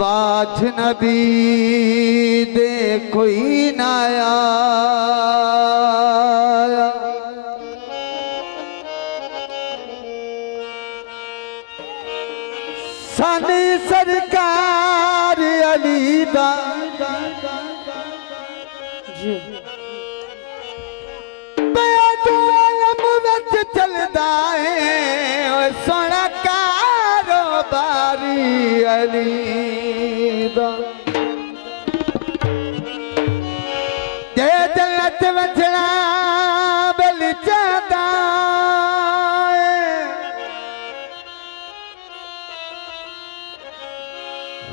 बाज नबी दे कोई ना आया सानी सरकार अली दा बेदू आलम विच चलदा है सोना कारोबारी अली दा जे जन्नत वजना बल चाहता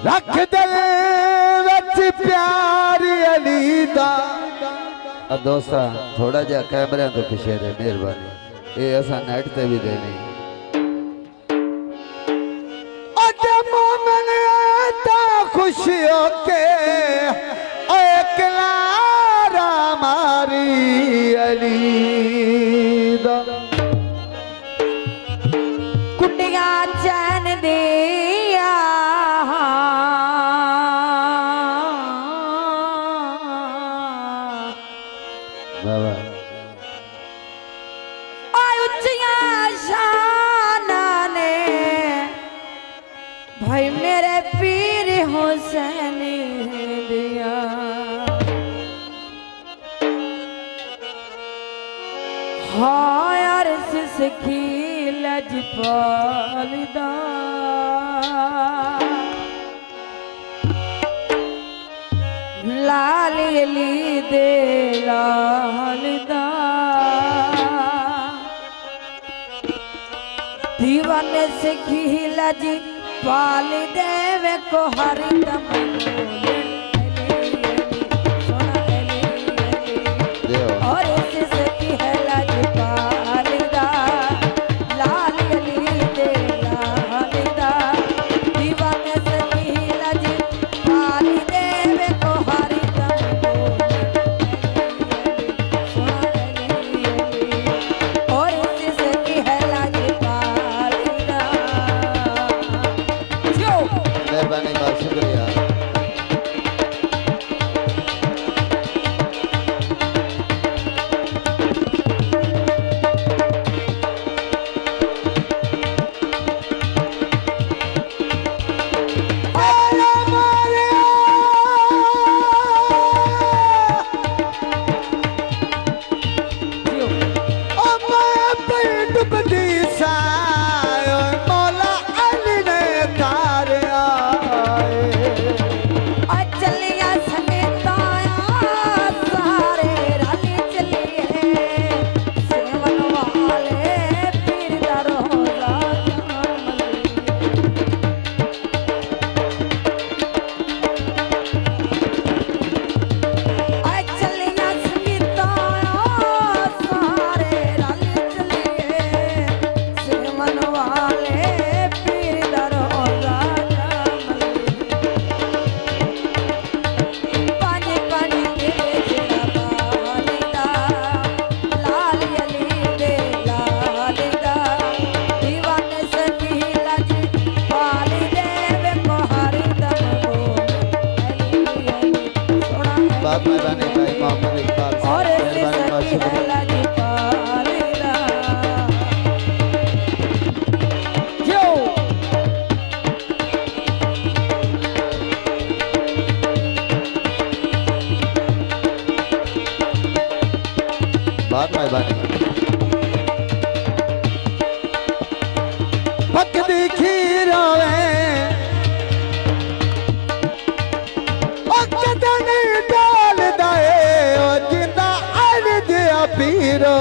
रख दिल विच प्यार अली दा। दोस्ता थोड़ा जा कैमरे तो पिछे रहे मेहरबानी ये असा नेट ते भी देनी मोमन ता खुश होके एकलारा मारी अली दा कुटिया चैन दिया बाबा उच्चिया शान ने भाई मेरे पीर हुसैन दिया हाय अरस सखी लजपाल दा लाल अली दे लाल दा दीवाने सखी लजपाल देवे को हरदम और इस सखी है लजपाल दा लाल अली दे लाल दा दीवाने सखी लजपाल देवे को हरदम और इस सखी है लजपाल दा। मेहरबानी बहुत शुक्रिया मेहरबानी भाई मोहम्मद इकबाल मेहरबानी बहुत शुक्रिया बहुत मेहरबानी पकदी खीर पीरो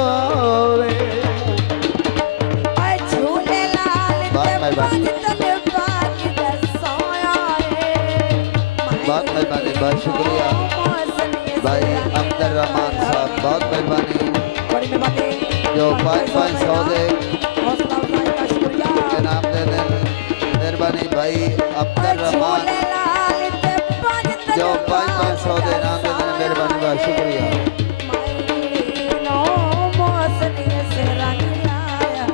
झूले लाल बहुत मेहरबानी बहुत शुक्रिया भाई अब्दुल रहमान साहब बहुत मेहरबानी जो 500 दे नाम दे दें मेहरबानी भाई भाई अब्दुल रहमान झूलेलाल ते पंज जो 500 दे नाम दे देने मेहरबानी बा शुक्रिया। नो मौसनी से रंग आया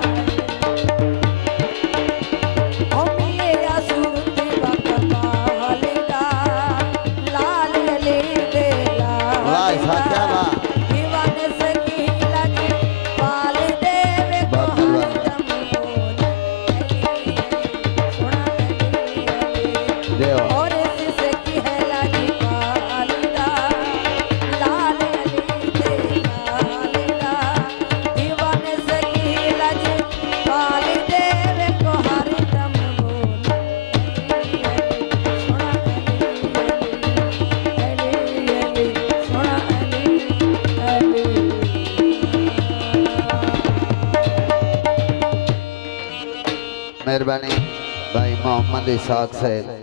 ओ मिया सूरती बकमाल दा लाल ले दे वाह साथिया वाह दीवाने से की लगे पाल देवे को हरदम बोल सुना देव और से की है लगी पाल दा लाल ले दे दीवाने से की लगे पाल देवे को हरदम बोल सुना मेहरबानी भाई मोहम्मद इसाक साहब